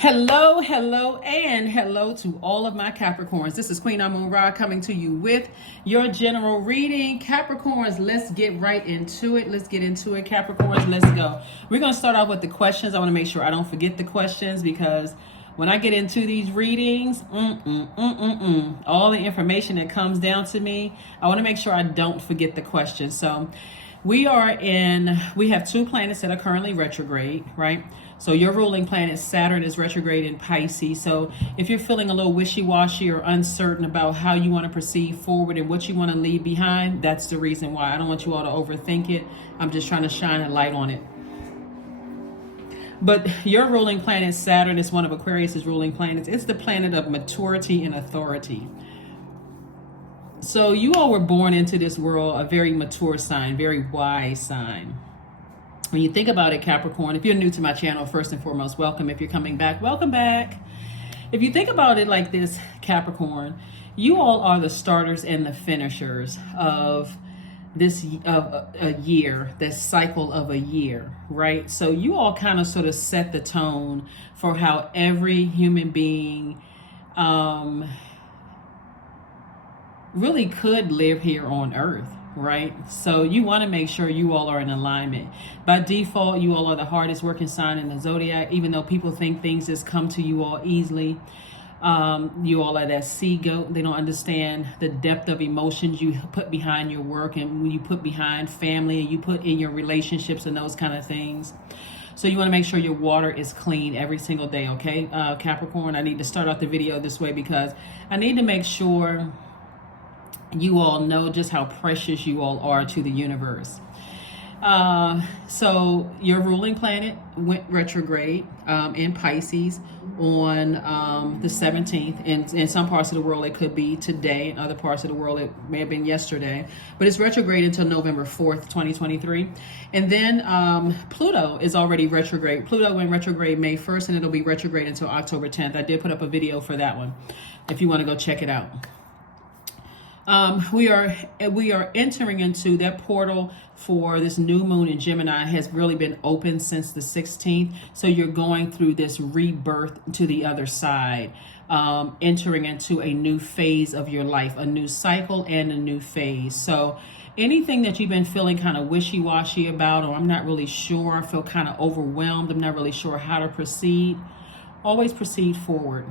Hello, hello, and hello to all of my Capricorns. This is Queen Amun Ra coming to you with your general reading. Capricorns, let's get right into it. Let's get into it, Capricorns. Let's go. We're going to start off with the questions. I want to make sure I don't forget the questions because when I get into these readings, all the information that comes down to me, I want to make sure I don't forget the questions. So we have two planets that are currently retrograde, right? So your ruling planet Saturn is retrograde in Pisces. So if you're feeling a little wishy-washy or uncertain about how you want to proceed forward and what you want to leave behind, that's the reason why. I don't want you all to overthink it. I'm just trying to shine a light on it. But your ruling planet Saturn is one of Aquarius's ruling planets. It's the planet of maturity and authority. So you all were born into this world a very mature sign, very wise sign. When you think about it, Capricorn, if you're new to my channel, first and foremost, welcome. If you're coming back, welcome back. If you think about it like this, Capricorn, you all are the starters and the finishers of this a year, this cycle of a year, right? So you all kind of sort of set the tone for how every human being really could live here on Earth. Right? So you want to make sure you all are in alignment. By default, you all are the hardest working sign in the Zodiac, even though people think things just come to you all easily. You all are that sea goat. They don't understand the depth of emotions you put behind your work and when you put behind family and you put in your relationships and those kind of things. So you want to make sure your water is clean every single day, okay? Capricorn, I need to start off the video this way because I need to make sure you all know just how precious you all are to the universe. So your ruling planet went retrograde in Pisces on the 17th. In some parts of the world, it could be today. In other parts of the world, it may have been yesterday. But it's retrograde until November 4th, 2023. And then Pluto is already retrograde. Pluto went retrograde May 1st, and it'll be retrograde until October 10th. I did put up a video for that one if you want to go check it out. We are entering into that portal for this new moon in Gemini has really been open since the 16th. So you're going through this rebirth to the other side, entering into a new phase of your life, a new cycle and a new phase. So anything that you've been feeling kind of wishy-washy about, or I'm not really sure, I feel kind of overwhelmed, I'm not really sure how to proceed, always proceed forward.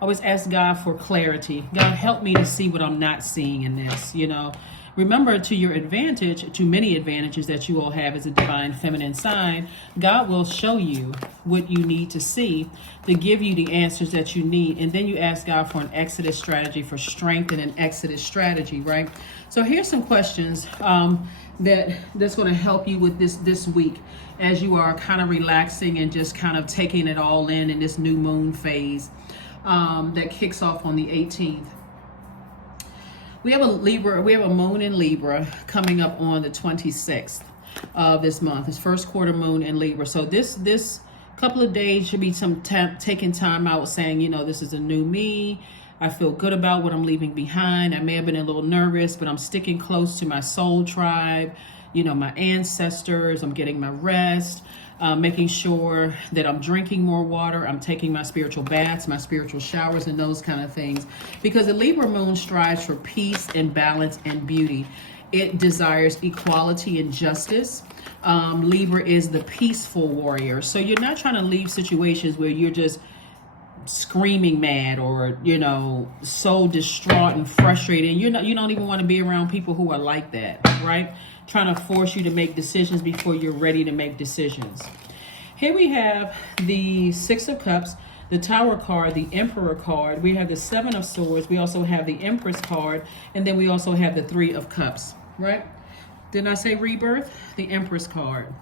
Always ask God for clarity. God, help me to see what I'm not seeing in this, you know. Remember, to your advantage, to many advantages that you all have as a divine feminine sign, God will show you what you need to see to give you the answers that you need. And then you ask God for an exodus strategy, for strength and an exodus strategy, right? So here's some questions that's going to help you with this week as you are kind of relaxing and just kind of taking it all in this new moon phase. That kicks off on the 18th. We have a moon in Libra coming up on the 26th of this month. It's first quarter moon in Libra. So this couple of days should be some taking time out saying, you know, this is a new me. I feel good about what I'm leaving behind. I may have been a little nervous, but I'm sticking close to my soul tribe, you know, my ancestors. I'm getting my rest. Making sure that I'm drinking more water, I'm taking my spiritual baths, my spiritual showers, and those kind of things. Because the Libra moon strives for peace and balance and beauty. It desires equality and justice. Libra is the peaceful warrior. So you're not trying to leave situations where you're just screaming mad or, you know, so distraught and frustrated. You don't even want to be around people who are like that, right? Trying to force you to make decisions before you're ready to make decisions. Here we have the Six of Cups, the Tower card, the Emperor card. We have the Seven of Swords. We also have the Empress card. And then we also have the Three of Cups, right? Didn't I say rebirth? The Empress card.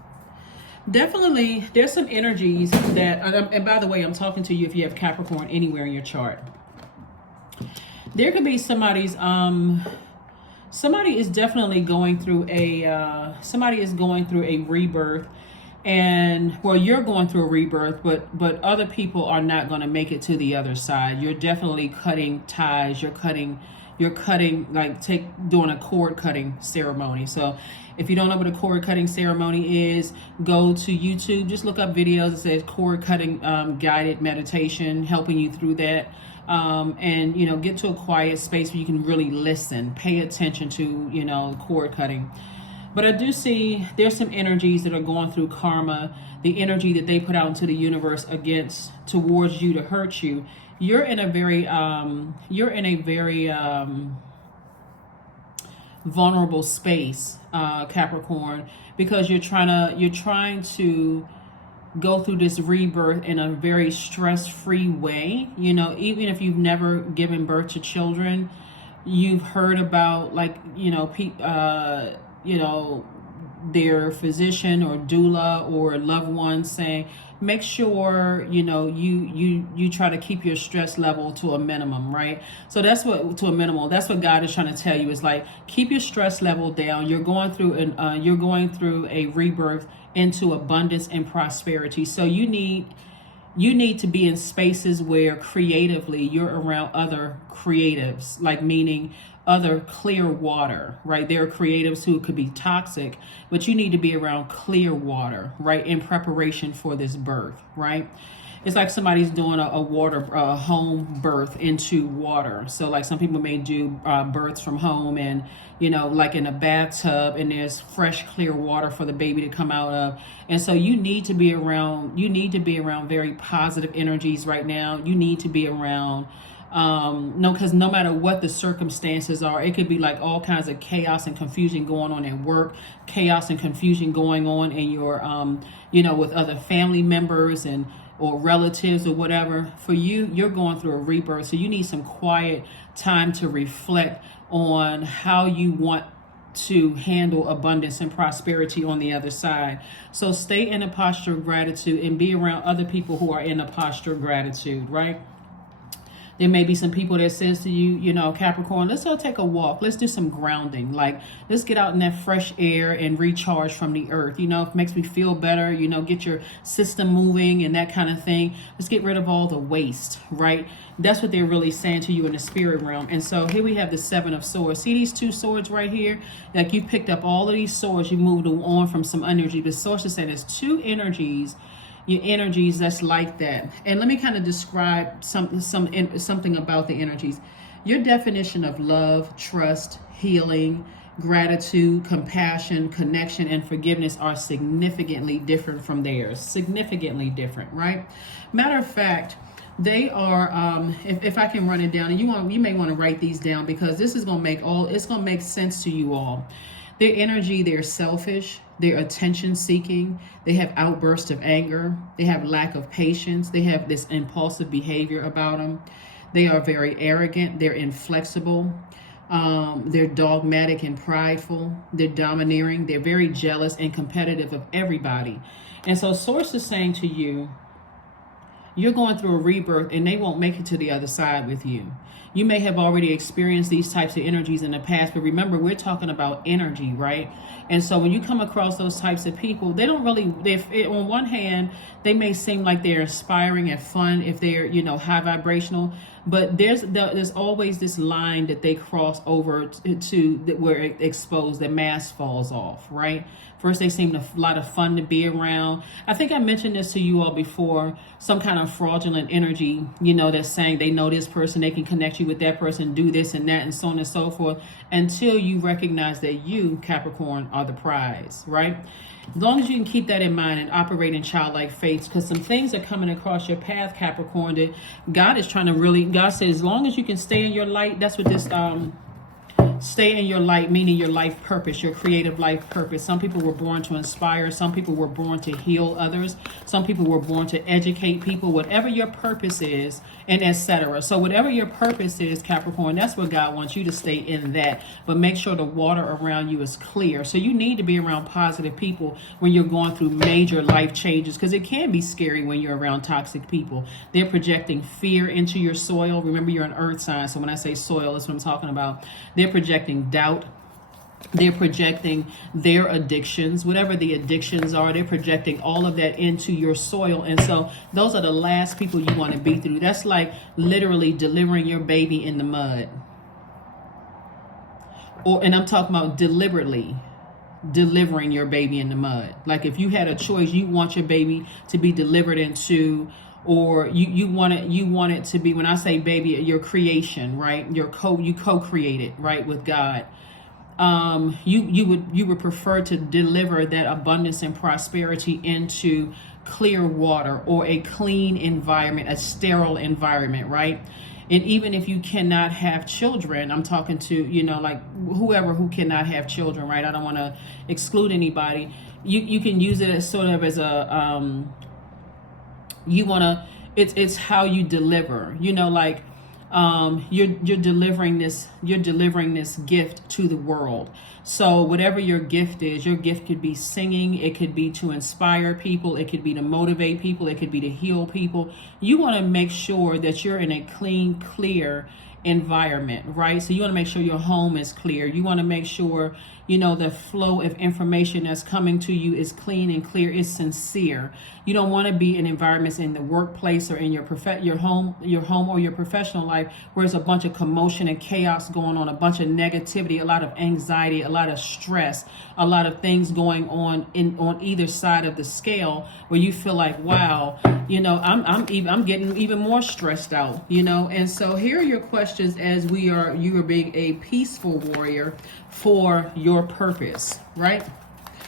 Definitely, there's some energies that, and by the way, I'm talking to you if you have Capricorn anywhere in your chart. There could be somebody is definitely going through somebody is going through a rebirth, and well, you're going through a rebirth, but other people are not going to make it to the other side. You're definitely cutting ties. You're cutting you're cutting, like doing a cord cutting ceremony. So if you don't know what a cord cutting ceremony is, go to YouTube, just look up videos that says cord cutting guided meditation, helping you through that. And, you know, get to a quiet space where you can really listen, pay attention to, you know, cord cutting. But I do see there's some energies that are going through karma, the energy that they put out into the universe towards you to hurt you. You're in a very vulnerable space, Capricorn, because you're trying to go through this rebirth in a very stress-free way. You know, even if you've never given birth to children, you've heard about, like, you know, their physician or doula or loved one saying, make sure, you know, you try to keep your stress level to a minimum, right? So that's what God is trying to tell you, is like, keep your stress level down. You're going through a rebirth into abundance and prosperity. So you need to be in spaces where creatively you're around other creatives, like, meaning other clear water, right? There are creatives who could be toxic, but you need to be around clear water, right? In preparation for this birth, right? It's like somebody's doing a home birth into water. So like some people may do births from home, and, you know, like in a bathtub, and there's fresh, clear water for the baby to come out of. And so you need to be around very positive energies right now. You need to be around, because no matter what the circumstances are, it could be like all kinds of chaos and confusion going on at work, chaos and confusion going on in your, with other family members or relatives or whatever. For you, you're going through a rebirth, so you need some quiet time to reflect on how you want to handle abundance and prosperity on the other side. So stay in a posture of gratitude and be around other people who are in a posture of gratitude, right? There may be some people that says to you, you know, Capricorn, let's go take a walk. Let's do some grounding. Like, let's get out in that fresh air and recharge from the earth. You know, if it makes me feel better, you know, get your system moving and that kind of thing. Let's get rid of all the waste, right? That's what they're really saying to you in the spirit realm. And so here we have the Seven of Swords. See these two swords right here? Like, you picked up all of these swords. You moved on from some energy. The source is saying there's two energies, your energies that's like that. And let me kind of describe something about the energies. Your definition of love, trust, healing, gratitude, compassion, connection, and forgiveness are significantly different from theirs. Significantly different, right? Matter of fact, they are, if I can run it down, and you may want to write these down, because this is going to make sense to you all. Their energy, they're selfish, they're attention seeking, they have outbursts of anger, they have lack of patience, they have this impulsive behavior about them. They are very arrogant, they're inflexible, they're dogmatic and prideful, they're domineering, they're very jealous and competitive of everybody. And so Source is saying to you, you're going through a rebirth and they won't make it to the other side with you. You may have already experienced these types of energies in the past, but remember, we're talking about energy, right? And so when you come across those types of people, they don't really, on one hand, they may seem like they're inspiring and fun if they're, you know, high vibrational, but there's always this line that they cross over to where it exposed, the mask falls off, right? First, they seem a lot of fun to be around. I think I mentioned this to you all before, some kind of fraudulent energy, you know, that's saying they know this person, they can connect you with that person, do this and that, and so on and so forth, until you recognize that you, Capricorn, are the prize, right? As long as you can keep that in mind and operate in childlike faith, because some things are coming across your path, Capricorn, that God is trying to God says, as long as you can stay in your light, that's what this, stay in your light, meaning your life purpose, your creative life purpose. Some people were born to inspire. Some people were born to heal others. Some people were born to educate people. Whatever your purpose is, and etc. So whatever your purpose is, Capricorn, that's what God wants you to stay in that. But make sure the water around you is clear. So you need to be around positive people when you're going through major life changes, because it can be scary when you're around toxic people. They're projecting fear into your soil. Remember, you're an earth sign, so when I say soil, that's what I'm talking about. They're projecting doubt. They're projecting their addictions, whatever the addictions are. They're projecting all of that into your soil. And so those are the last people you want to be through. That's like literally delivering your baby in the mud. and I'm talking about deliberately delivering your baby in the mud. Like if you had a choice, you want your baby to be delivered into, or you want it to be, when I say baby, your creation, right? You co-created, right, with God. You would prefer to deliver that abundance and prosperity into clear water or a clean environment, a sterile environment, right? And even if you cannot have children, I'm talking to, like whoever who cannot have children, right? I don't want to exclude anybody. You can use it as sort of as a, it's how you deliver, like, you're delivering this gift to the world. So whatever your gift is, your gift could be singing, it could be to inspire people, it could be to motivate people, it could be to heal people. You want to make sure that you're in a clean, clear environment, right? So you want to make sure your home is clear. You want to make sure, the flow of information that's coming to you is clean and clear, is sincere. You don't want to be in environments in the workplace or in your home or your professional life where there's a bunch of commotion and chaos going on, a bunch of negativity, a lot of anxiety, a lot of stress, a lot of things going on on either side of the scale, where you feel like, wow, I'm getting even more stressed out, And so here are your questions as you are being a peaceful warrior for your purpose, right?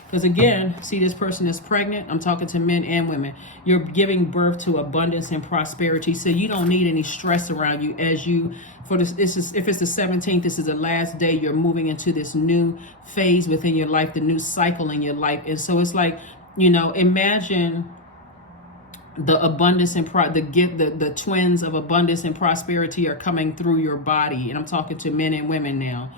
Because again, see, this person is pregnant. I'm talking to men and women. You're giving birth to abundance and prosperity, so you don't need any stress around you if it's the 17th, this is the last day. You're moving into this new phase within your life, the new cycle in your life. And so it's like, imagine the abundance and the twins of abundance and prosperity are coming through your body. And I'm talking to men and women now.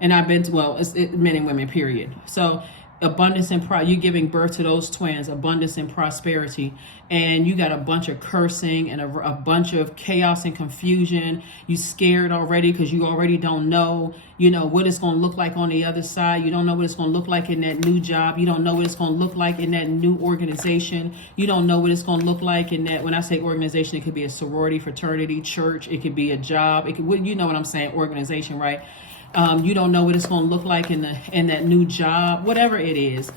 And it's men and women, period. So abundance and you're giving birth to those twins, abundance and prosperity, and you got a bunch of cursing and a bunch of chaos and confusion. You scared already because you already don't know, what it's going to look like on the other side. You don't know what it's going to look like in that new job. You don't know what it's going to look like in that new organization. You don't know what it's going to look like in that, when I say organization, it could be a sorority, fraternity, church. It could be a job. It could, you know what I'm saying, organization, right? You don't know what it's going to look like in that new job, whatever it is.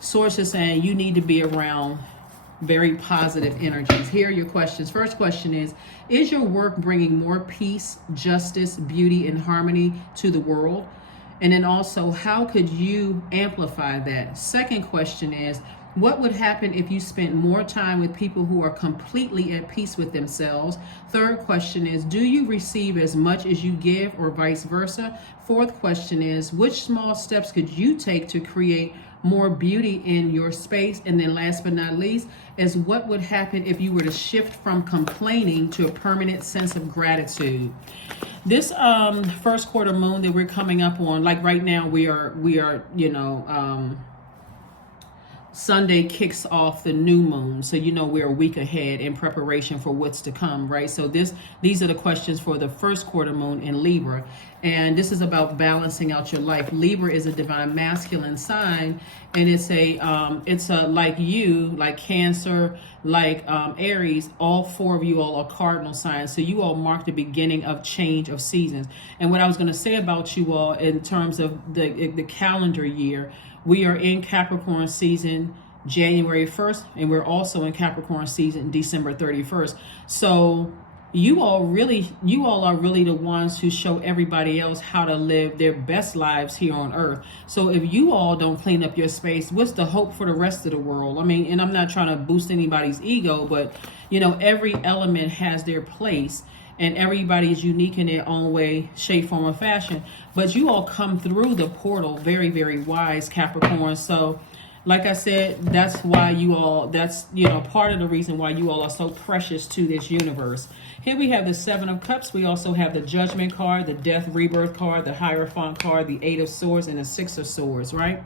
Source is saying you need to be around very positive energies. Here are your questions. First question is your work bringing more peace, justice, beauty, and harmony to the world? And then also, how could you amplify that? Second question is, what would happen if you spent more time with people who are completely at peace with themselves? Third question is, do you receive as much as you give, or vice versa? Fourth question is, which small steps could you take to create more beauty in your space? And then last but not least is, what would happen if you were to shift from complaining to a permanent sense of gratitude? This first quarter moon that we're coming up on, like right now we are Sunday kicks off the new moon, so we're a week ahead in preparation for what's to come, right? So these are the questions for the first quarter moon in Libra, and this is about balancing out your life. Libra is a divine masculine sign, and it's a like Cancer, like Aries. All four of you all are cardinal signs, so you all mark the beginning of change of seasons. And what I was going to say about you all in terms of the calendar year, we are in Capricorn season January 1st, and we're also in Capricorn season December 31st. So you all are really the ones who show everybody else how to live their best lives here on earth. So if you all don't clean up your space, what's the hope for the rest of the world? I mean, and I'm not trying to boost anybody's ego, but every element has their place, and everybody is unique in their own way, shape, form, or fashion. But you all come through the portal very, very wise, Capricorn. So like I said, that's why that's part of the reason why you all are so precious to this universe. Here we have the Seven of Cups. We also have the Judgment card, the Death Rebirth card, the Hierophant card, the Eight of Swords, and the Six of Swords, right?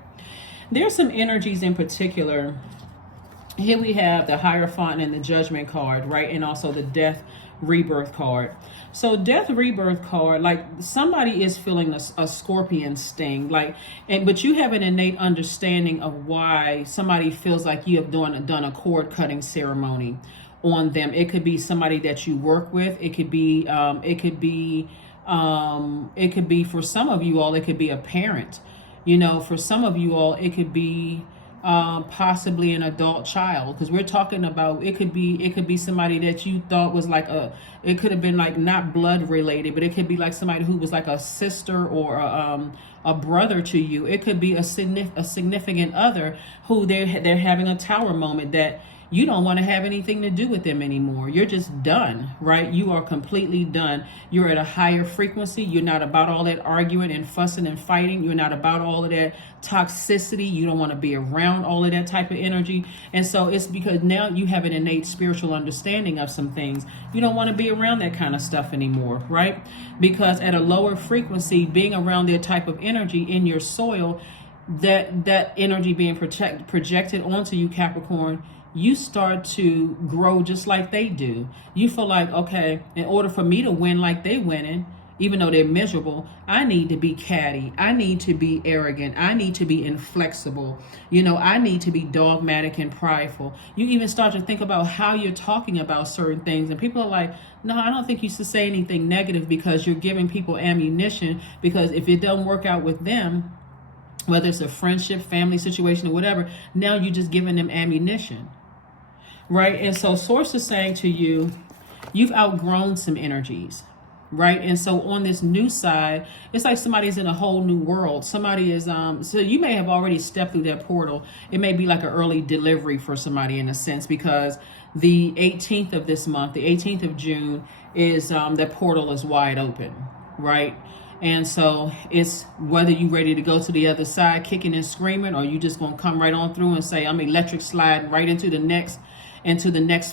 There's some energies in particular. Here we have the Hierophant and the Judgment card, right? And also the Death Rebirth card. So Death Rebirth card, like somebody is feeling a scorpion sting, but you have an innate understanding of why somebody feels like you have done a cord cutting ceremony on them. It could be somebody that you work with. It could be It could be, for some of you all, it could be a parent. You know, for some of you all, it could be possibly an adult child, because we're talking about, it could be somebody that you thought was like it could have been like not blood related, but it could be like somebody who was like a sister or a brother to you. It could be a significant other who they're having a tower moment that you don't want to have anything to do with them anymore. You're just done, right? You are completely done. You're at a higher frequency. You're not about all that arguing and fussing and fighting. You're not about all of that toxicity. You don't want to be around all of that type of energy. And so it's because now you have an innate spiritual understanding of some things. You don't want to be around that kind of stuff anymore, right? Because at a lower frequency, being around that type of energy in your soil, that energy being projected onto you, Capricorn, you start to grow just like they do. You feel like, okay, in order for me to win like they winning, even though they're miserable, I need to be catty. I need to be arrogant. I need to be inflexible. You know, I need to be dogmatic and prideful. You even start to think about how you're talking about certain things. And people are like, no, I don't think you should say anything negative, because you're giving people ammunition. Because if it doesn't work out with them, whether it's a friendship, family situation, or whatever, now you're just giving them ammunition. Right? And so Source is saying to you, you've outgrown some energies, right? And so on this new side, it's like somebody's in a whole new world. Somebody is, so you may have already stepped through that portal. It may be like an early delivery for somebody in a sense, because the 18th of this month, the 18th of June, is that portal is wide open, right? And so it's whether you're ready to go to the other side kicking and screaming, or you just going to come right on through and say, I'm electric sliding right into the next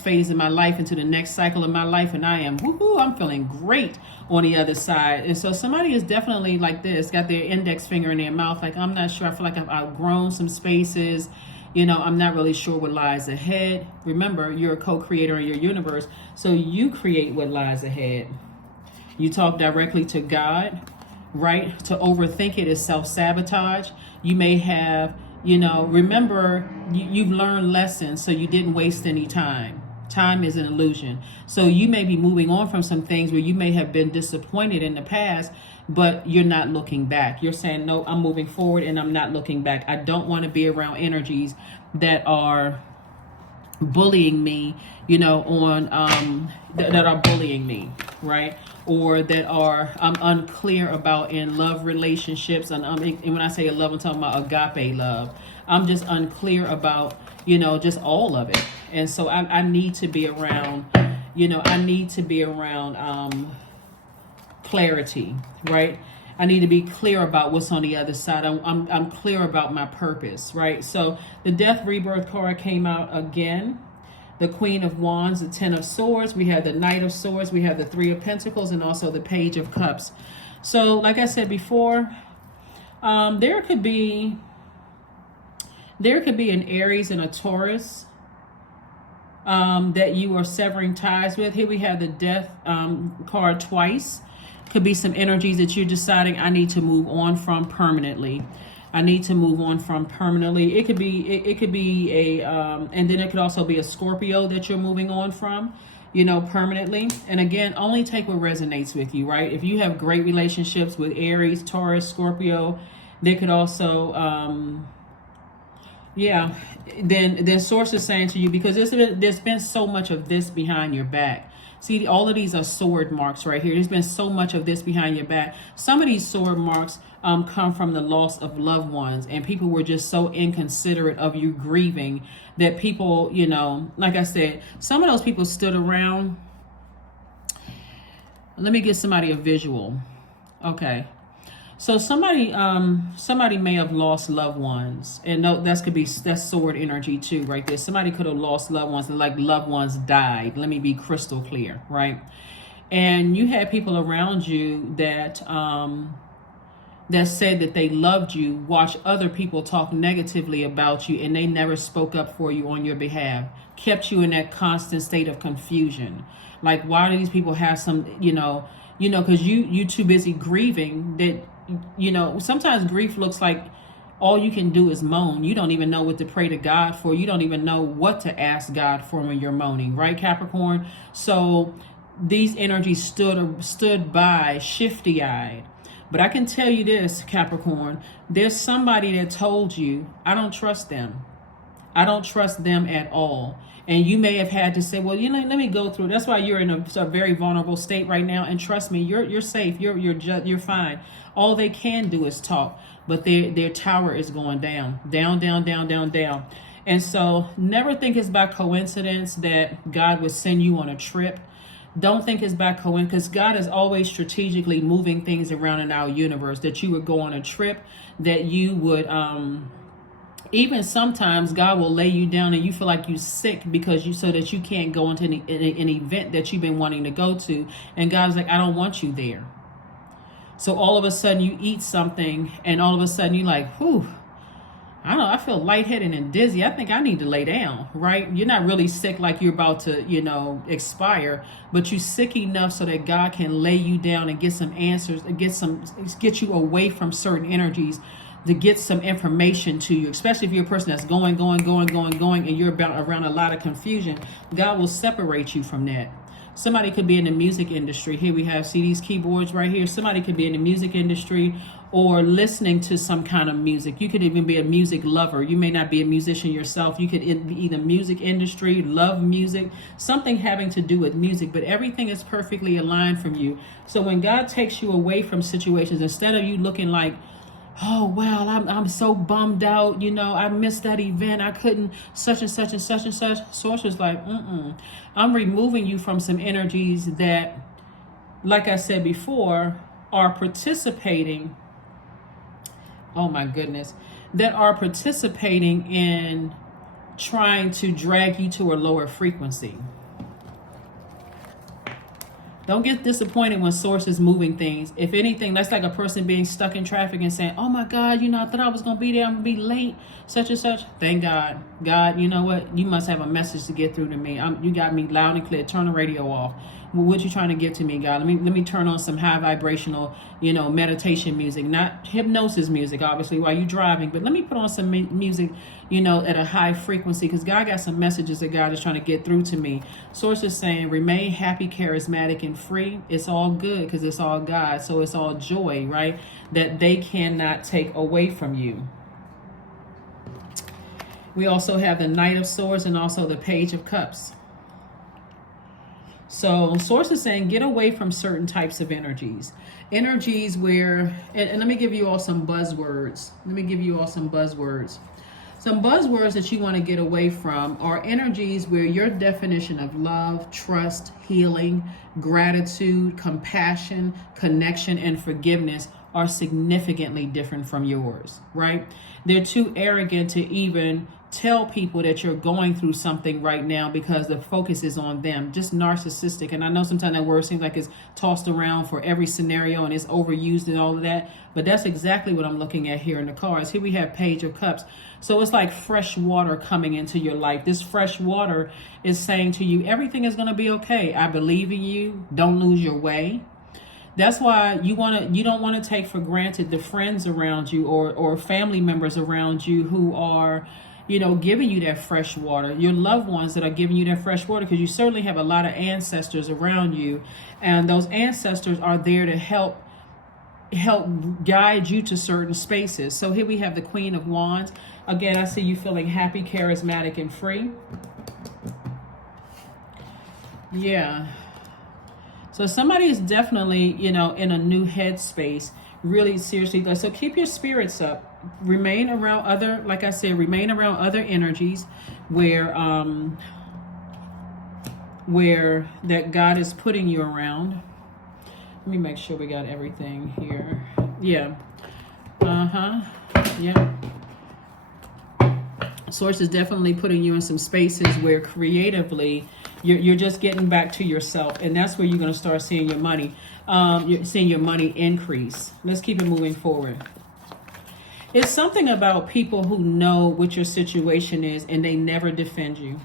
phase of my life, into the next cycle of my life, and I am, woohoo, I'm feeling great on the other side. And so somebody is definitely like this, got their index finger in their mouth, like, I'm not sure, I feel like I've outgrown some spaces, you know, I'm not really sure what lies ahead. Remember, you're a co-creator in your universe, so you create what lies ahead. You talk directly to God, right? To overthink it is self-sabotage. You may have, you know, remember, you've learned lessons, so you didn't waste any time. Time is an illusion. So you may be moving on from some things where you may have been disappointed in the past, but you're not looking back. You're saying, no, I'm moving forward and I'm not looking back. I don't want to be around energies that are bullying me, you know, on that are bullying me, right? Or that are I'm unclear about in love relationships. And when I say love, I'm talking about agape love. I'm just unclear about, you know, just all of it. And so I need to be around, you know, I need to be around clarity, right? I need to be clear about what's on the other side. I'm clear about my purpose, right? So the Death Rebirth card came out again. The Queen of Wands, the Ten of Swords. We have the Knight of Swords. We have the Three of Pentacles, and also the Page of Cups. So like I said before, there could be an Aries and a Taurus that you are severing ties with. Here we have the Death card twice. Could be some energies that you're deciding I need to move on from permanently. I need to move on from permanently. It could be a and then it could also be a Scorpio that you're moving on from, you know, permanently. And again, only take what resonates with you, right? If you have great relationships with Aries, Taurus, Scorpio, they could also then Source is saying to you, because there's been so much of this behind your back. See, all of these are sword marks right here. There's been so much of this behind your back. Some of these sword marks come from the loss of loved ones, and people were just so inconsiderate of you grieving that people, you know, like I said, some of those people stood around. Let me give somebody a visual. Okay. So somebody may have lost loved ones, and that's sword energy too, right there. Somebody could have lost loved ones, and like loved ones died. Let me be crystal clear, right? And you had people around you that said that they loved you, watch other people talk negatively about you, and they never spoke up for you on your behalf, kept you in that constant state of confusion. Like, why do these people have some, you know, because you too busy grieving that. You know, sometimes grief looks like all you can do is moan. You don't even know what to pray to God for. You don't even know what to ask God for when you're moaning, right, Capricorn? So these energies stood by shifty-eyed. But I can tell you this, Capricorn, there's somebody that told you, I don't trust them. I don't trust them at all. And you may have had to say, well, let me go through. That's why you're in a very vulnerable state right now. And trust me, you're safe. You're fine. All they can do is talk, but their tower is going down, down, down, down, down, down. And so never think it's by coincidence that God would send you on a trip. Don't think it's by coincidence, because God is always strategically moving things around in our universe, that you would go on a trip, that you would, even sometimes God will lay you down and you feel like you're sick so that you can't go into an event that you've been wanting to go to. And God's like, I don't want you there. So all of a sudden you eat something and all of a sudden you're like, whew, I don't know, I feel lightheaded and dizzy. I think I need to lay down, right? You're not really sick like you're about to, expire, but you're sick enough so that God can lay you down and get some answers, get you away from certain energies, to get some information to you, especially if you're a person that's going, and you're around a lot of confusion. God will separate you from that. Somebody could be in the music industry. Here we have, see these keyboards right here? Somebody could be in the music industry or listening to some kind of music. You could even be a music lover. You may not be a musician yourself. You could be in the music industry, love music, something having to do with music, but everything is perfectly aligned from you. So when God takes you away from situations, instead of you looking like, oh, well, I'm so bummed out, I missed that event, I couldn't such and such and such and such. Sorcerer's like, I'm removing you from some energies that, like I said before, are participating, oh my goodness, that are participating in trying to drag you to a lower frequency. Don't get disappointed when source is moving things. If anything, that's like a person being stuck in traffic and saying, oh my God, I thought I was going to be there. I'm going to be late, such and such. Thank God. God, you know what? You must have a message to get through to me. You got me loud and clear. Turn the radio off. What you trying to get to me, God? Let me turn on some high vibrational, meditation music, not hypnosis music, obviously, while you're driving, but let me put on some music, at a high frequency, because God got some messages that God is trying to get through to me. Source is saying, remain happy, charismatic, and free. It's all good because it's all God. So it's all joy, right? That they cannot take away from you. We also have the Knight of Swords and also the Page of Cups. So source is saying, get away from certain types of energies where, and let me give you all some buzzwords. Some buzzwords that you want to get away from are energies where your definition of love, trust, healing, gratitude, compassion, connection, and forgiveness are significantly different from yours, right? They're too arrogant to even tell people that you're going through something right now because the focus is on them. Just narcissistic. And I know sometimes that word seems like it's tossed around for every scenario and it's overused and all of that, but that's exactly what I'm looking at here in the cards. Here we have Page of Cups. So it's like fresh water coming into your life. This fresh water is saying to you, everything is going to be okay. I believe in you. Don't lose your way. That's why you don't want to take for granted the friends around you or family members around you who are, giving you that fresh water, your loved ones that are giving you that fresh water, because you certainly have a lot of ancestors around you, and those ancestors are there to help guide you to certain spaces. So here we have the Queen of Wands. Again, I see you feeling happy, charismatic, and free. Yeah. So somebody is definitely, in a new headspace, really seriously. So keep your spirits up. Remain around other, like I said, remain around other energies where that God is putting you around. Let me make sure we got everything here. Yeah. Yeah. Source is definitely putting you in some spaces where creatively you're just getting back to yourself, and that's where you're going to start seeing your money. You're seeing your money increase. Let's keep it moving forward. It's something about people who know what your situation is and they never defend you.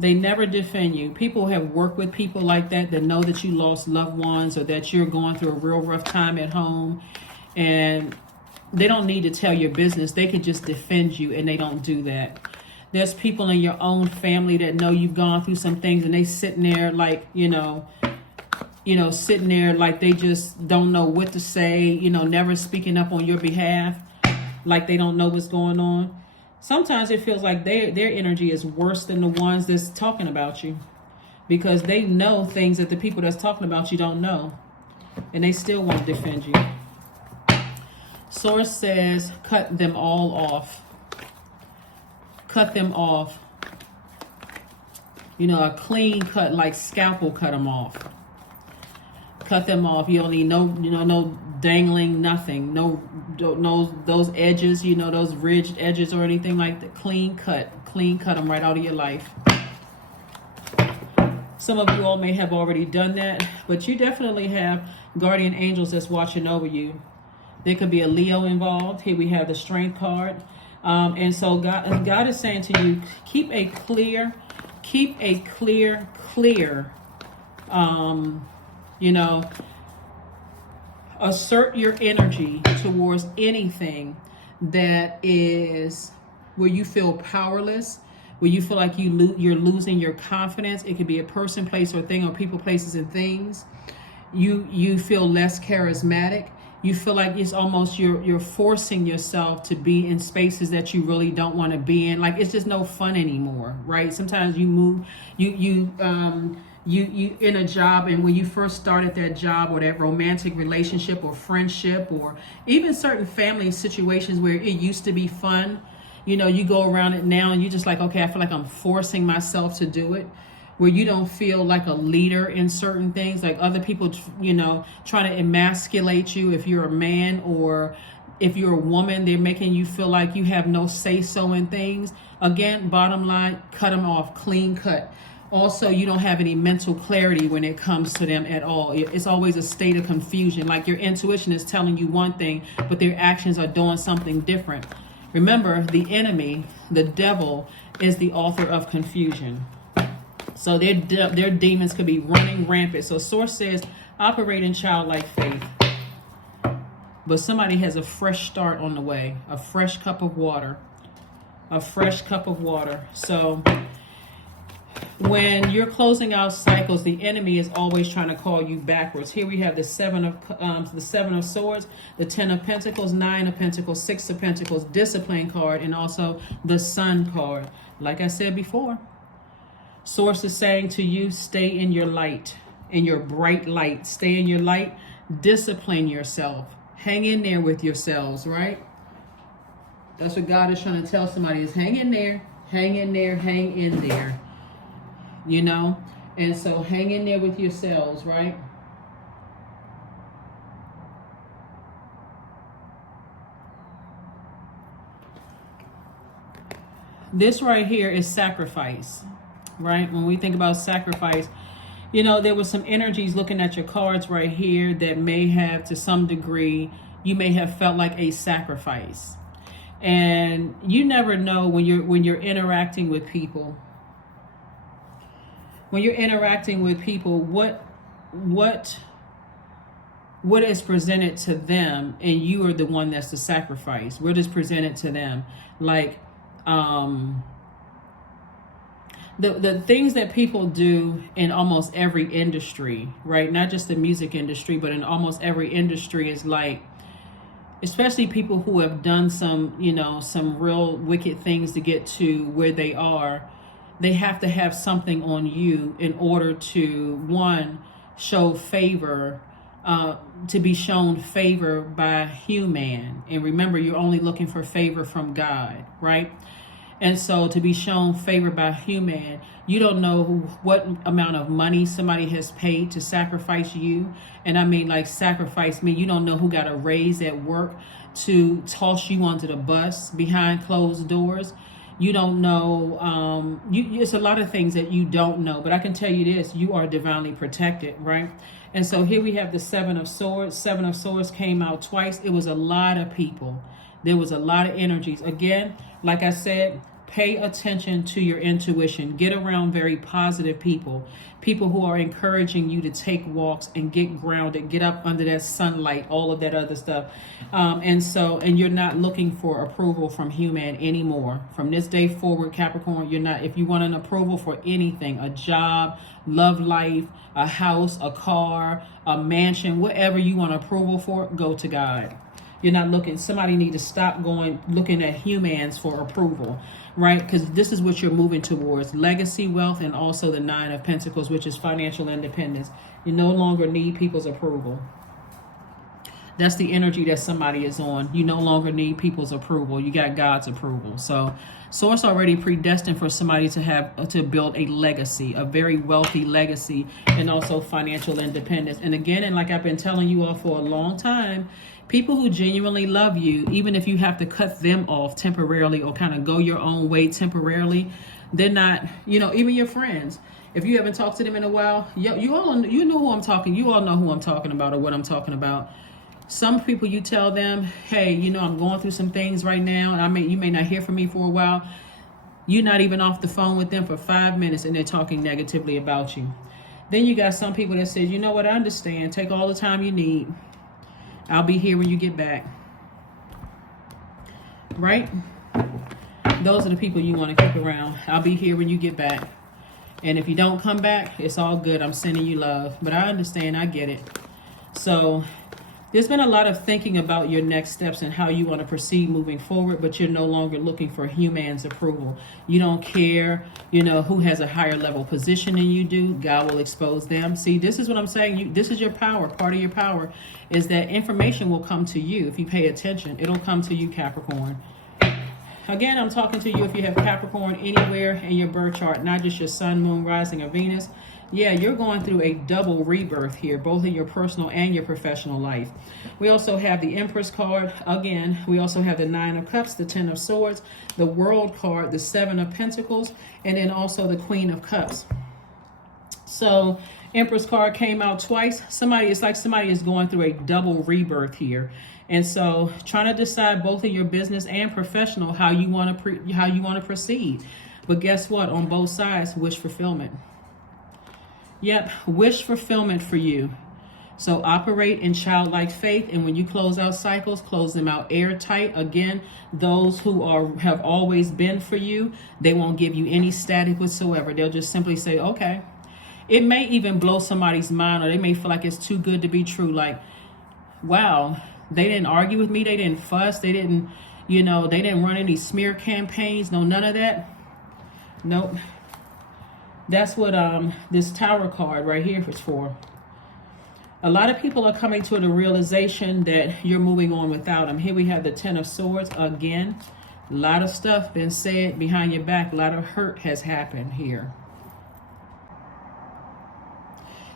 They never defend you. People have worked with people like that know that you lost loved ones or that you're going through a real rough time at home, and they don't need to tell your business. They can just defend you, and they don't do that. There's people in your own family that know you've gone through some things, and they sitting there like, sitting there like they just don't know what to say, never speaking up on your behalf, like they don't know what's going on. Sometimes it feels like their energy is worse than the ones that's talking about you, because they know things that the people that's talking about you don't know, and they still won't defend you. Source says, cut them all off. Cut them off. A clean cut, like scalpel, cut them off. Cut them off. You don't need no dangling nothing. No, those edges, those ridged edges or anything like that. Clean cut them right out of your life. Some of you all may have already done that, but you definitely have guardian angels that's watching over you. There could be a Leo involved. Here we have the Strength card. And so God is saying to you, keep a clear, assert your energy towards anything that is where you feel powerless, where you feel like you're losing your confidence. It could be a person, place, or thing, or people, places, and things. You feel less charismatic. You feel like it's almost you're forcing yourself to be in spaces that you really don't want to be in. Like, it's just no fun anymore, right? Sometimes you move, you in a job, and when you first started that job or that romantic relationship or friendship or even certain family situations where it used to be fun, you go around it now and you're just like, okay, I feel like I'm forcing myself to do it. Where you don't feel like a leader in certain things, like other people, trying to emasculate you. If you're a man or if you're a woman, they're making you feel like you have no say-so in things. Again, bottom line, cut them off, clean cut. Also, you don't have any mental clarity when it comes to them at all. It's always a state of confusion. Like your intuition is telling you one thing, but their actions are doing something different. Remember, the enemy, the devil, is the author of confusion. So their demons could be running rampant. So Source says, operate in childlike faith. But somebody has a fresh start on the way. A fresh cup of water. A fresh cup of water. So when you're closing out cycles, the enemy is always trying to call you backwards. Here we have the Seven of Swords, the 10 of Pentacles, 9 of Pentacles, 6 of Pentacles, Discipline card, and also the Sun card. Like I said before, Source is saying to you, stay in your light, in your bright light. Stay in your light. Discipline yourself. Hang in there with yourselves, right? That's what God is trying to tell somebody, is hang in there, hang in there, hang in there. And so hang in there with yourselves, right? This right here is sacrifice. Right? When we think about sacrifice, there were some energies looking at your cards right here that may have, to some degree, you may have felt like a sacrifice. And you never know when you're interacting with people. When you're interacting with people, what is presented to them, and you are the one that's the sacrifice. What is presented to them? Like, the things that people do in almost every industry, right? Not just the music industry, but in almost every industry is like, especially people who have done some real wicked things to get to where they are, they have to have something on you in order to, one, show favor, to be shown favor by human. And remember, you're only looking for favor from God, right? And so to be shown favor by human, you don't know what amount of money somebody has paid to sacrifice you. And I mean, like, sacrifice me. You don't know who got a raise at work to toss you onto the bus behind closed doors. You don't know. It's a lot of things that you don't know. But I can tell you this, you are divinely protected, right? And so here we have the Seven of Swords. Seven of Swords came out twice. It was a lot of people. There was a lot of energies. Again, like I said, Pay attention to your intuition. Get around very positive people, people who are encouraging you to take walks and get grounded, get up under that sunlight, all of that other stuff. And you're not looking for approval from human anymore. From this day forward, Capricorn, you're not. If you want an approval for anything, a job, love life, a house, a car, a mansion, whatever you want approval for, go to God. You're not looking. Somebody need to stop looking at humans for approval, right? Because this is what you're moving towards: legacy, wealth, and also the Nine of Pentacles, which is financial independence. You no longer need people's approval. That's the energy that somebody is on. You no longer need people's approval. You got God's approval. So Source already predestined for somebody to build a legacy, a very wealthy legacy, and also financial independence. And again, and like I've been telling you all for a long time, people who genuinely love you, even if you have to cut them off temporarily or kind of go your own way temporarily, they're not, even your friends. If you haven't talked to them in a while, you know who I'm talking. You all know who I'm talking about or what I'm talking about. Some people, you tell them, hey, I'm going through some things right now, and you may not hear from me for a while. You're not even off the phone with them for 5 minutes, and they're talking negatively about you. Then you got some people that says, you know what, I understand. Take all the time you need. I'll be here when you get back. Right? Those are the people you want to keep around. I'll be here when you get back. And if you don't come back, it's all good. I'm sending you love. But I understand. I get it. So there's been a lot of thinking about your next steps and how you want to proceed moving forward, but you're no longer looking for humans' approval. You don't care, who has a higher level position than you do. God will expose them. See, this is what I'm saying. This is your power. Part of your power is that information will come to you if you pay attention. It'll come to you, Capricorn. Again, I'm talking to you if you have Capricorn anywhere in your birth chart, not just your sun, moon, rising, or Venus. Yeah, you're going through a double rebirth here, both in your personal and your professional life. We also have the Empress card. Again, we also have the Nine of Cups, the Ten of Swords, the World card, the Seven of Pentacles, and then also the Queen of Cups. So Empress card came out twice. It's like somebody is going through a double rebirth here. And so trying to decide both in your business and professional how you want to proceed. But guess what? On both sides, wish fulfillment. Yep, wish fulfillment for you. So operate in childlike faith, and when you close out cycles, close them out airtight. Again, those who have always been for you, they won't give you any static whatsoever. They'll just simply say, okay. It may even blow somebody's mind, or they may feel like it's too good to be true. Like, wow, they didn't argue with me. They didn't fuss. They didn't, they didn't run any smear campaigns. No, none of that. Nope. That's what this Tower card right here is for. A lot of people are coming to the realization that you're moving on without them. Here we have the Ten of Swords. Again, a lot of stuff been said behind your back. A lot of hurt has happened here.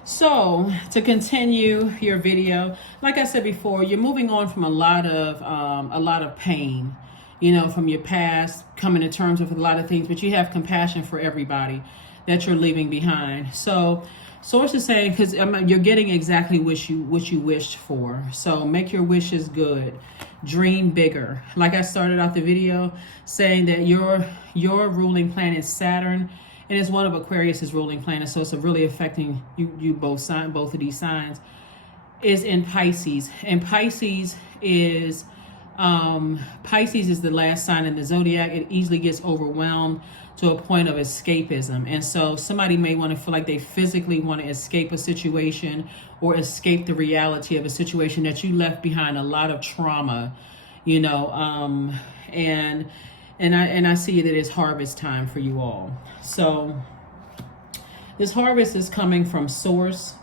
So to continue your video, like I said before, you're moving on from a lot of pain, from your past, coming to terms with a lot of things, but you have compassion for everybody that you're leaving behind. So Source is saying, because you're getting exactly what you wished for. So make your wishes good. Dream bigger. Like I started off the video saying that your ruling planet Saturn, and it's one of Aquarius's ruling planets, so it's really affecting you both of these signs, is in Pisces. And Pisces is the last sign in the Zodiac. It easily gets overwhelmed to a point of escapism. And so somebody may want to feel like they physically want to escape a situation or escape the reality of a situation that you left behind a lot of trauma, and I see that it's harvest time for you all. So this harvest is coming from Source.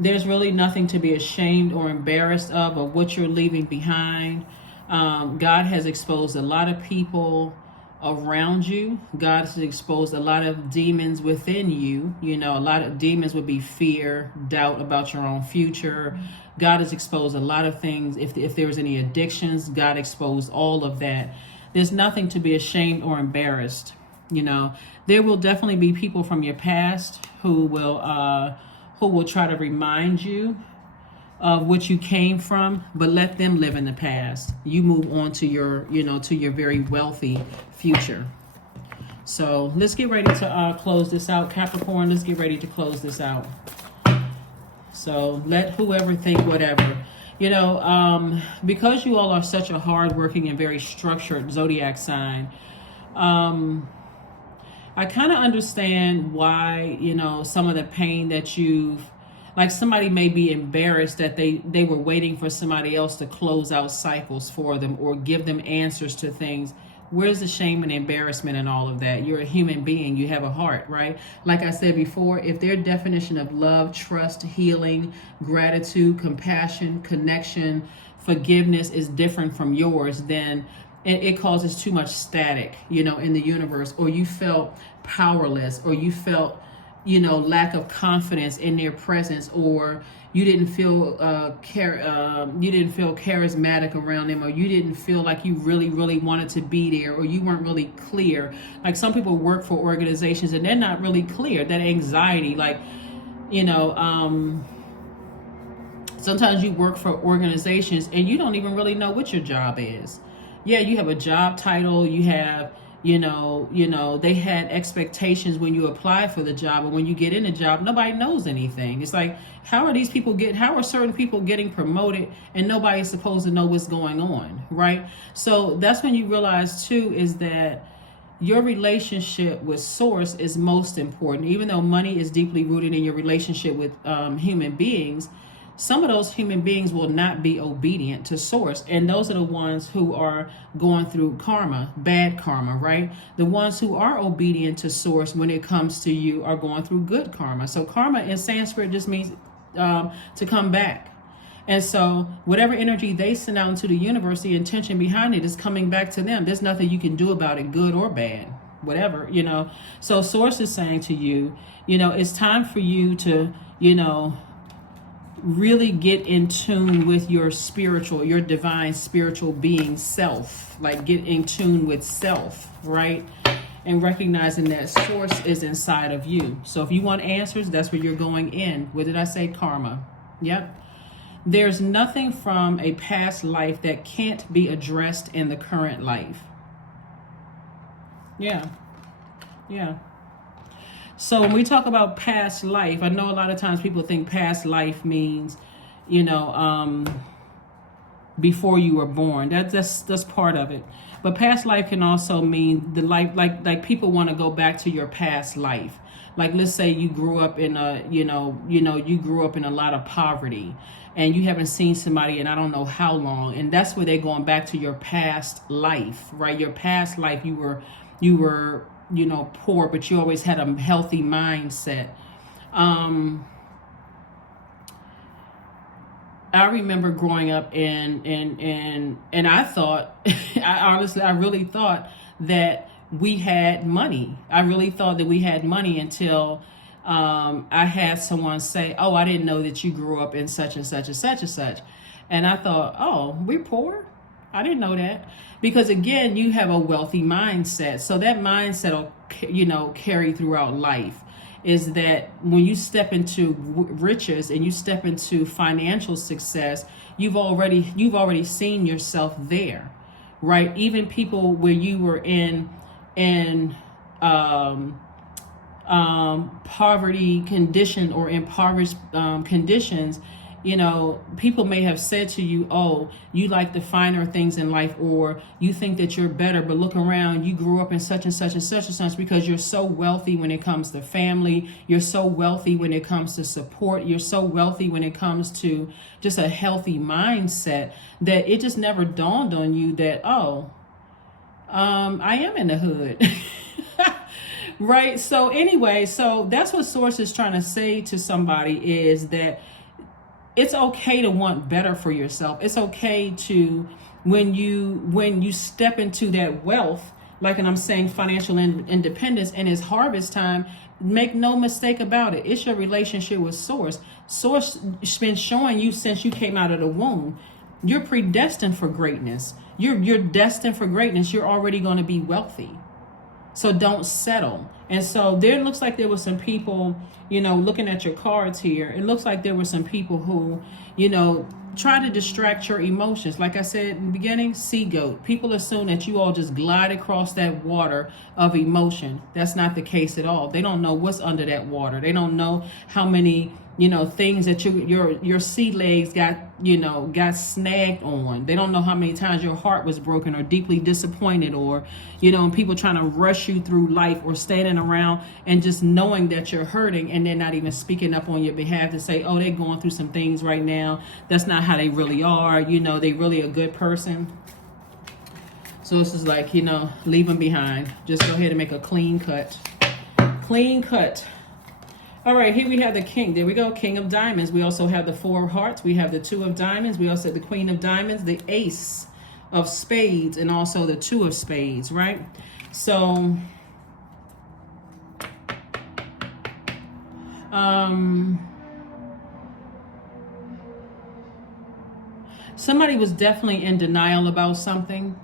There's really nothing to be ashamed or embarrassed of what you're leaving behind. God has exposed a lot of people around you. God has exposed a lot of demons within you. A lot of demons would be fear, doubt about your own future. God has exposed a lot of things. If there was any addictions, God exposed all of that. There's nothing to be ashamed or embarrassed. There will definitely be people from your past who will try to remind you of what you came from, but let them live in the past. You move on to your very wealthy future. So let's get ready to close this out, Capricorn. Let's get ready to close this out. So let whoever think whatever. You know, because you all are such a hardworking and very structured zodiac sign, I kind of understand why, you know, some of the pain that you've, like somebody may be embarrassed that they were waiting for somebody else to close out cycles for them or give them answers to things. Where's the shame and embarrassment and all of that? You're a human being. You have a heart, right? Like I said before, if their definition of love, trust, healing, gratitude, compassion, connection, forgiveness is different from yours, then it causes too much static, you know, in the universe, or you felt powerless, or you felt, you know, lack of confidence in their presence, or you didn't feel charismatic around them, or you didn't feel like you really wanted to be there, or you weren't really clear. Like some people work for organizations and they're not really clear. That anxiety, like, you know, sometimes you work for organizations and you don't even really know what your job is. Yeah, you have a job title, you have, you know, they had expectations when you apply for the job, but when you get in the job, nobody knows anything. It's like, how are certain people getting promoted and nobody's supposed to know what's going on, right? So that's when you realize too, is that your relationship with source is most important. Even though money is deeply rooted in your relationship with human beings, some of those human beings will not be obedient to source. And those are the ones who are going through karma, bad karma, right? The ones who are obedient to source when it comes to you are going through good karma. So karma in Sanskrit just means to come back. And so whatever energy they send out into the universe, the intention behind it is coming back to them. There's nothing you can do about it, good or bad, whatever, you know. So source is saying to you, you know, it's time for you to, you know, really get in tune with your divine spiritual being self, like get in tune with self, right? And recognizing that source is inside of you. So if you want answers, that's where you're going in. What did I say? Karma. Yep. There's nothing from a past life that can't be addressed in the current life. Yeah. So when we talk about past life, I know a lot of times people think past life means, you know, before you were born. That's part of it. But past life can also mean the life, like people want to go back to your past life. Like let's say you grew up in you grew up in a lot of poverty and you haven't seen somebody in I don't know how long, and that's where they're going back to your past life, right? Your past life, you were you know, poor, but you always had a healthy mindset. I remember growing up and I thought, I really thought that we had money. I really thought that we had money until I had someone say, oh, I didn't know that you grew up in such and such and such and such. And I thought, oh, we're poor? I didn't know that. Because again, you have a wealthy mindset. So that mindset will, you know, carry throughout life. Is that when you step into riches and you step into financial success, you've already seen yourself there, right? Even people where you were in poverty condition or impoverished conditions, you know, people may have said to you, oh, you like the finer things in life, or you think that you're better, but look around, you grew up in such and such and such and such, because you're so wealthy when it comes to family, you're so wealthy when it comes to support, you're so wealthy when it comes to just a healthy mindset, that it just never dawned on you that, oh, I am in the hood. Right? So anyway, so that's what Source is trying to say to somebody, is that it's okay to want better for yourself. It's okay to, when you step into that wealth, like, and I'm saying financial independence, and it's harvest time, make no mistake about it. It's your relationship with Source. Source has been showing you since you came out of the womb, you're predestined for greatness. You're destined for greatness. You're already going to be wealthy. So don't settle. And so there looks like there were some people, you know, looking at your cards here, it looks like there were some people who, you know, try to distract your emotions. Like I said in the beginning, sea goat. People assume that you all just glide across that water of emotion. That's not the case at all. They don't know what's under that water. They don't know how many, things that your sea legs got snagged on. They don't know how many times your heart was broken or deeply disappointed, or and people trying to rush you through life, or standing around and just knowing that you're hurting, and they're not even speaking up on your behalf to say, oh, they're going through some things right now. That's not how they really are. They really a good person. So this is like, leave them behind. Just go ahead and make a clean cut. Clean cut. All right, here we have the king. There we go, king of diamonds. We also have the four of hearts. We have the two of diamonds. We also have the queen of diamonds, the ace of spades, and also the two of spades, right? So, somebody was definitely in denial about something.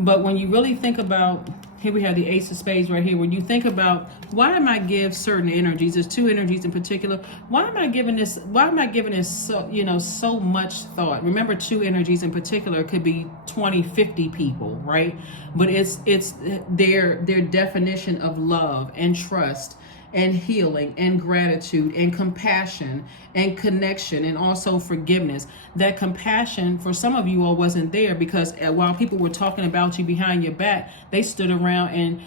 But when you really think about, here we have the ace of spades right here. When you think about, why am I give certain energies? There's two energies in particular. Why am I giving this so much thought? Remember, two energies in particular could be 20, 50 people, right? But it's their definition of love and trust and healing and gratitude and compassion and connection and also forgiveness. That compassion for some of you all wasn't there, because while people were talking about you behind your back, they stood around and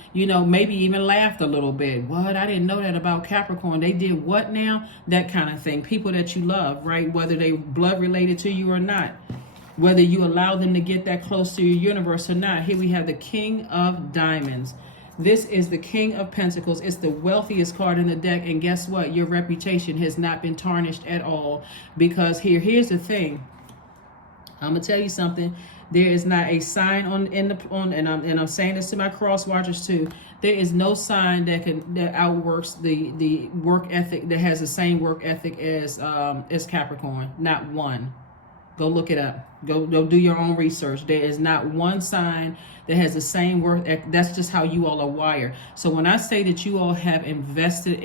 maybe even laughed a little bit. What? I didn't know that about Capricorn. They did what now? That kind of thing. People that you love, right? Whether they blood related to you or not, whether you allow them to get that close to your universe or not. Here we have the king of diamonds. This is the king of pentacles. It's the wealthiest card in the deck. And guess what? Your reputation has not been tarnished at all, because here's the thing. I'm going to tell you something. There is not a sign and I'm saying this to my cross watchers too. There is no sign that outworks the work ethic, that has the same work ethic as Capricorn. Not one. Go look it up. Go do your own research. There is not one sign that has the same work. That's just how you all are wired. So when I say that you all have invested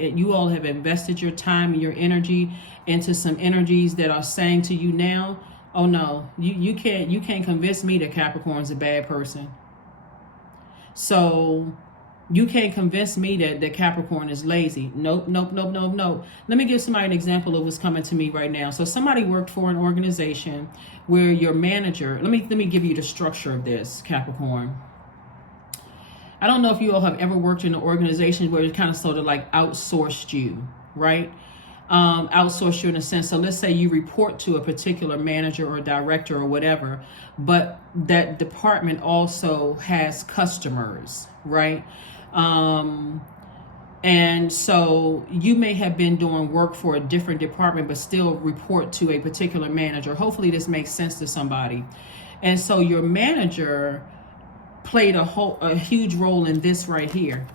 your time and your energy into some energies that are saying to you now, oh no, you can't convince me that Capricorn's a bad person. So you can't convince me that Capricorn is lazy. Nope. Let me give somebody an example of what's coming to me right now. So somebody worked for an organization where your manager, let me give you the structure of this, Capricorn. I don't know if you all have ever worked in an organization where it kind of sort of like outsourced you, right? Outsource you in a sense. So let's say you report to a particular manager or director or whatever, but that department also has customers, right? And so you may have been doing work for a different department, but still report to a particular manager. Hopefully this makes sense to somebody. And so your manager played a huge role in this right here,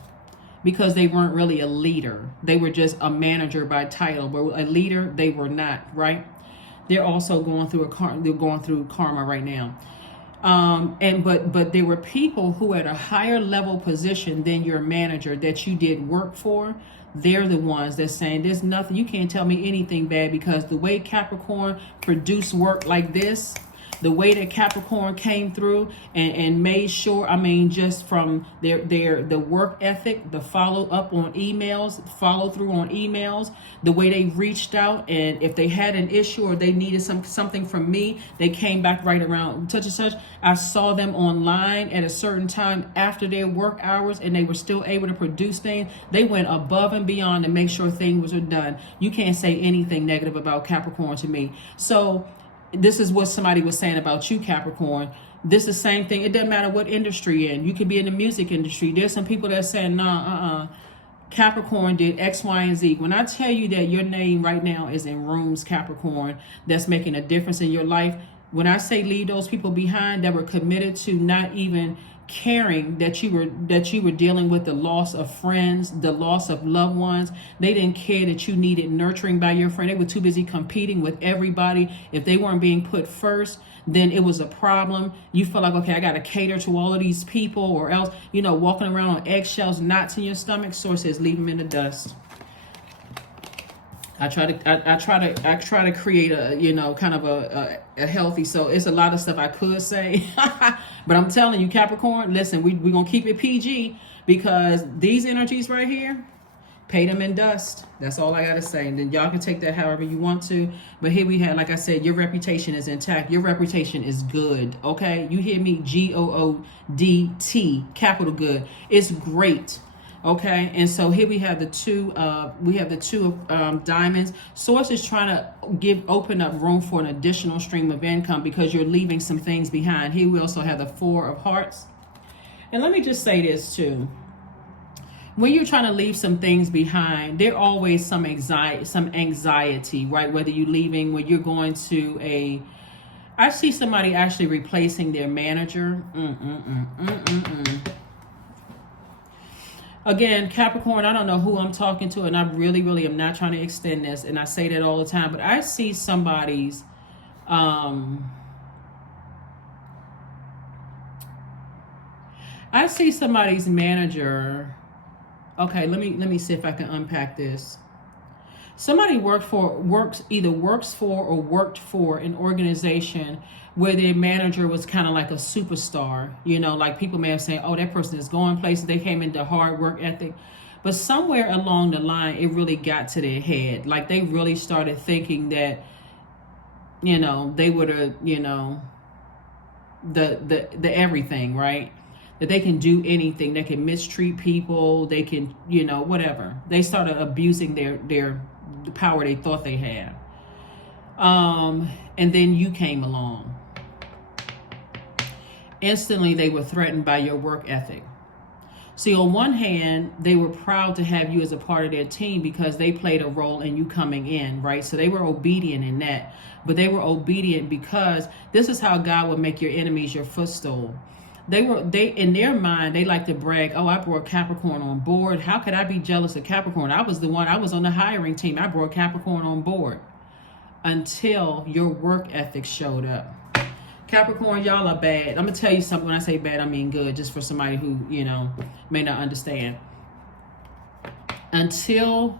because they weren't really a leader. They were just a manager by title, but a leader they were not, right? They're also going through karma right now. But there were people who had a higher level position than your manager that you did work for. They're the ones that's saying there's nothing, you can't tell me anything bad, because the way Capricorn produced work like this, the way that Capricorn came through and made sure, just from the work ethic, the follow up on emails, follow through on emails, the way they reached out, and if they had an issue or they needed something from me, they came back right around such and such. I saw them online at a certain time after their work hours, and they were still able to produce things. They went above and beyond to make sure things were done. You can't say anything negative about Capricorn to me. So this is what somebody was saying about you, Capricorn. This is the same thing. It doesn't matter what industry you're in. You could be in the music industry. There's some people that are saying, Capricorn did X, Y, and Z. When I tell you that your name right now is in rooms, Capricorn, that's making a difference in your life. When I say leave those people behind that were committed to not even caring that you were dealing with the loss of friends, the loss of loved ones. They didn't care that you needed nurturing by your friend. They were too busy competing with everybody. If they weren't being put first, then it was a problem. You feel like, okay, I got to cater to all of these people, or else, walking around on eggshells, knots in your stomach. Source says leave them in the dust. I try to create a, you know, kind of a healthy, so it's a lot of stuff I could say. But I'm telling you, Capricorn, listen, we're going to keep it PG, because these energies right here, pay them in dust. That's all I got to say. And then y'all can take that however you want to. But here we have, like I said, your reputation is intact. Your reputation is good. Okay? You hear me? GOODT, capital good. It's great. Okay? And so here we have the two diamonds. Source is trying to open up room for an additional stream of income, because you're leaving some things behind. Here we also have the 4 of hearts. And let me just say this too. When you're trying to leave some things behind, there always some anxiety, right? Whether you're leaving, when you're going to I see somebody actually replacing their manager. Again, Capricorn, I don't know who I'm talking to, and I really, really am not trying to extend this, and I say that all the time, but I see somebody's, manager. Okay, let me see if I can unpack this. Somebody works for or worked for an organization where their manager was kind of like a superstar. You know, like people may have said, oh, that person is going places. They came into hard work ethic. But somewhere along the line, it really got to their head. Like they really started thinking that, you know, they were the, you know, the everything, right? That they can do anything. They can mistreat people. They can, you know, whatever. They started abusing the power they thought they had. And then you came along. Instantly, they were threatened by your work ethic. See, on one hand, they were proud to have you as a part of their team because they played a role in you coming in, right? So they were obedient in that. But they were obedient because this is how God would make your enemies your footstool. They in their mind, they like to brag, oh, I brought Capricorn on board. How could I be jealous of Capricorn? I was on the hiring team. I brought Capricorn on board. Until your work ethic showed up. Capricorn, y'all are bad. I'm going to tell you something. When I say bad, I mean good, just for somebody who, you know, may not understand. Until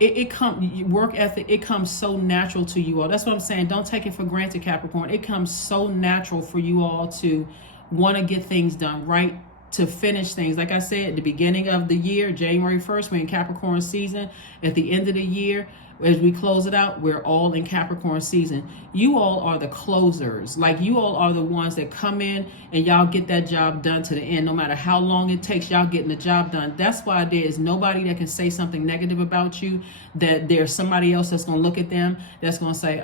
work ethic, it comes so natural to you all. That's what I'm saying. Don't take it for granted, Capricorn. It comes so natural for you all to want to get things done right, to finish things. Like I said, at the beginning of the year, January 1st, we're in Capricorn season. At the end of the year, as we close it out, we're all in Capricorn season. You all are the closers. Like, you all are the ones that come in and y'all get that job done to the end. No matter how long it takes, y'all getting the job done. That's why there is nobody that can say something negative about you, that there's somebody else that's going to look at them that's going to say,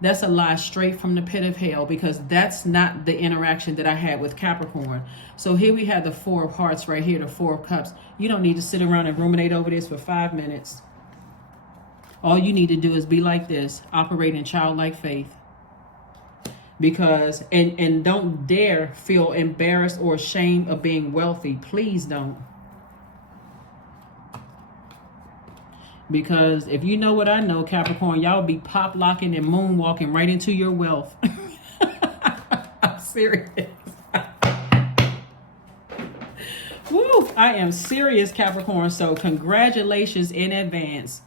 that's a lie straight from the pit of hell, because that's not the interaction that I had with Capricorn. So here we have the 4 of hearts right here, the 4 of cups. You don't need to sit around and ruminate over this for 5 minutes. All you need to do is be like this, operate in childlike faith. Because, and don't dare feel embarrassed or ashamed of being wealthy. Please don't. Because if you know what I know, Capricorn, y'all be pop locking and moonwalking right into your wealth. I'm serious. Woo, I am serious, Capricorn. So congratulations in advance.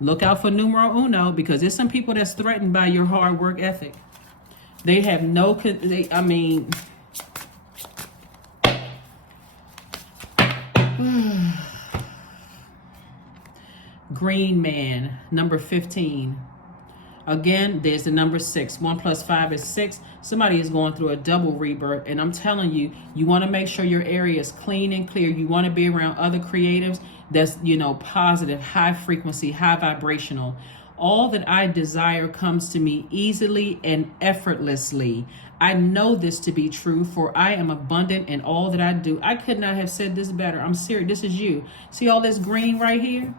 Look out for numero uno, because there's some people that's threatened by your hard work ethic. They have no, Green man, number 15. Again, there's the number 6. 1 + 5 is 6. Somebody is going through a double rebirth. And I'm telling you, you want to make sure your area is clean and clear. You want to be around other creatives that's, you know, positive, high frequency, high vibrational. All that I desire comes to me easily and effortlessly. I know this to be true, for I am abundant in all that I do. I could not have said this better. I'm serious. This is you. See all this green right here?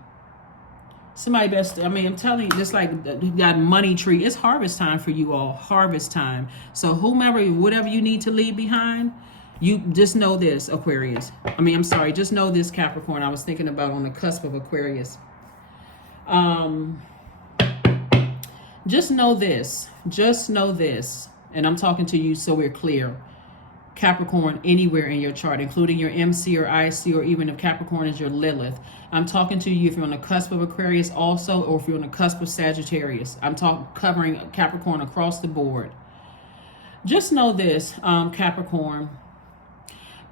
Somebody best, I'm telling you, just like you got money tree, it's harvest time for you all, harvest time. So whatever you need to leave behind, you just know this, Aquarius. Just know this, Capricorn. I was thinking about on the cusp of Aquarius. Just know this, and I'm talking to you so we're clear. Capricorn anywhere in your chart, including your MC or IC, or even if Capricorn is your Lilith. I'm talking to you if you're on the cusp of Aquarius also, or if you're on the cusp of Sagittarius. I'm covering Capricorn across the board. Just know this, Capricorn,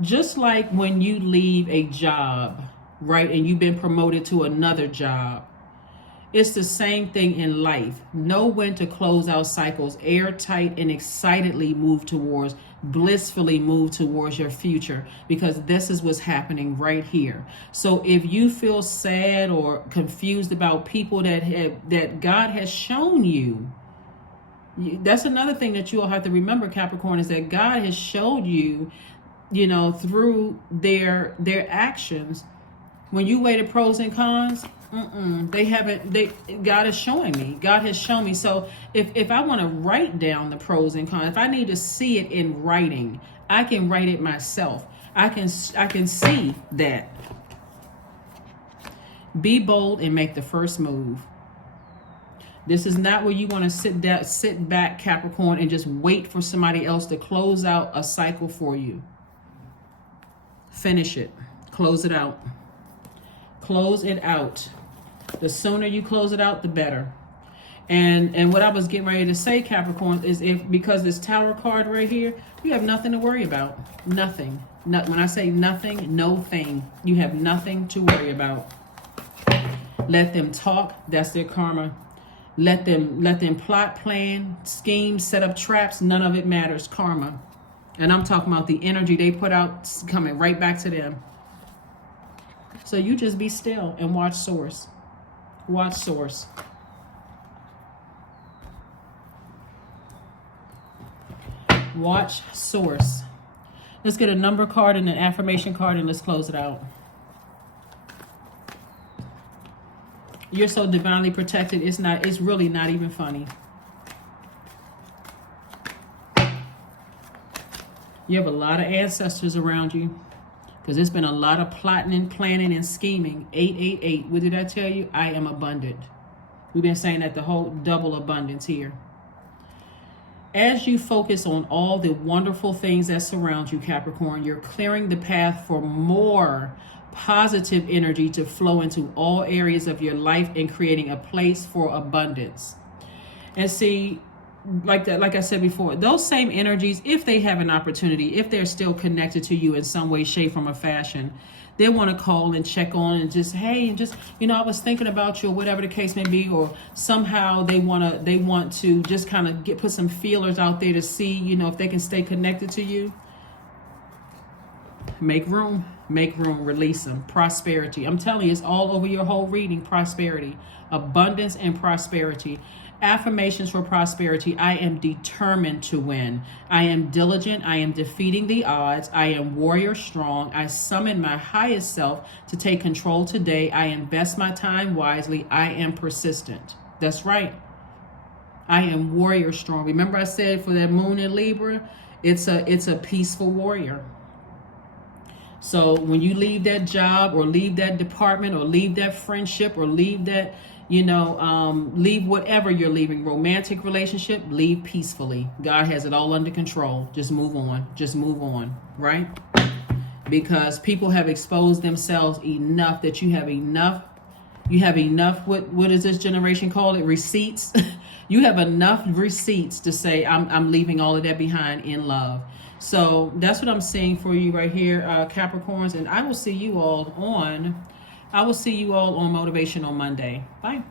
just like when you leave a job, right, and you've been promoted to another job, it's the same thing in life. Know when to close out cycles airtight and excitedly blissfully move towards your future, because this is what's happening right here. So if you feel sad or confused about people that God has shown you, that's another thing that you all have to remember, Capricorn, is that God has showed you, through their actions. When you weigh the pros and cons, God is showing me. God has shown me. So if I want to write down the pros and cons, if I need to see it in writing, I can write it myself. I can see that. Be bold and make the first move. This is not where you want to sit back, Capricorn, and just wait for somebody else to close out a cycle for you. Finish it. Close it out. Close it out. The sooner you close it out, the better. And what I was getting ready to say, Capricorn, is because this Tower card right here, you have nothing to worry about. Nothing. When I say nothing, no thing. You have nothing to worry about. Let them talk. That's their karma. Let them plot, plan, scheme, set up traps. None of it matters. Karma. And I'm talking about the energy they put out coming right back to them. So you just be still and watch Source. Watch Source. Watch Source. Let's get a number card and an affirmation card, and let's close it out. You're so divinely protected. It's really not even funny. You have a lot of ancestors around you, because there's been a lot of plotting and planning and scheming. 888. What did I tell you? I am abundant. We've been saying that the whole double abundance here. As you focus on all the wonderful things that surround you, Capricorn, you're clearing the path for more positive energy to flow into all areas of your life and creating a place for abundance. And see, like I said before, those same energies, if they have an opportunity, if they're still connected to you in some way, shape, form, or fashion, they want to call and check on and just, hey, and just, I was thinking about you, or whatever the case may be, or somehow they want to just kind of put some feelers out there to see, if they can stay connected to you. Make room, release them. Prosperity. I'm telling you, it's all over your whole reading. Prosperity, abundance, and prosperity. Affirmations for prosperity. I am determined to win. I am diligent. I am defeating the odds. I am warrior strong. I summon my highest self to take control today. I invest my time wisely. I am persistent. That's right. I am warrior strong. Remember I said for that moon in Libra, it's a peaceful warrior. So when you leave that job, or leave that department, or leave that friendship, or leave that, leave whatever you're leaving, romantic relationship, leave peacefully. God has it all under control. Just move on, right? Because people have exposed themselves enough that you have enough, what is this generation called it? Receipts. You have enough receipts to say, I'm leaving all of that behind in love. So that's what I'm seeing for you right here, Capricorns. And I will see you all on Motivational Monday. Bye.